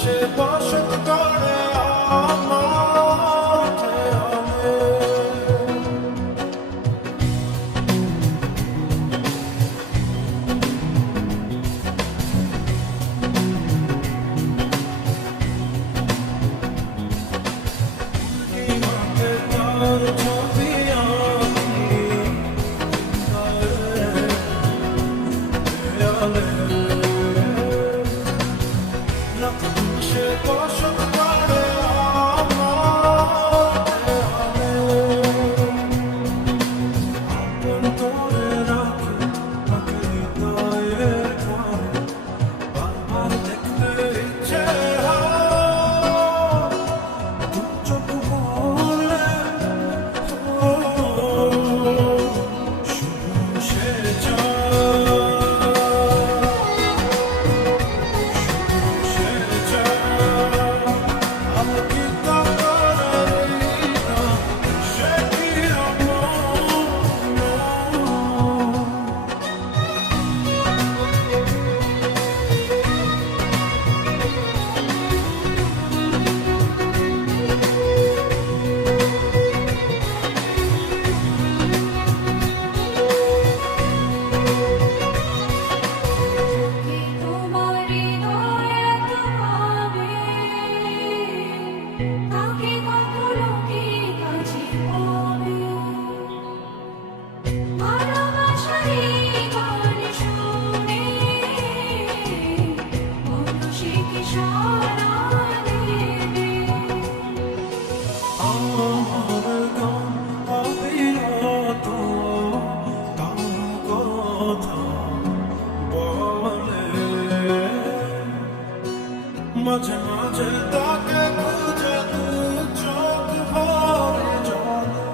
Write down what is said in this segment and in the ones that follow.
সে বসত করে আমার খেয়ালে মাকে তার ছবি আঁকি খেয়ালে সে বসত করে আমার খেয়ালে আপন করে রাখি তাকে হৃদয়ের ঘরে বারবার দেখতে ইচ্ছে হয় দু চোখ ভরলে শুধু সে মাঝে মাঝে তাকে খুঁজে দু চোখ ভরে জলে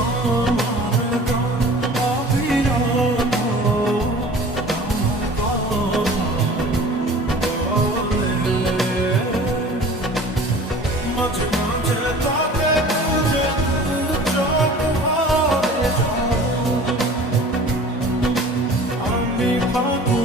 আমার গান অবিরত মাঝে মাঝে তাকে খুঁজে দু চোখ ভরে জলে আমি ভাবি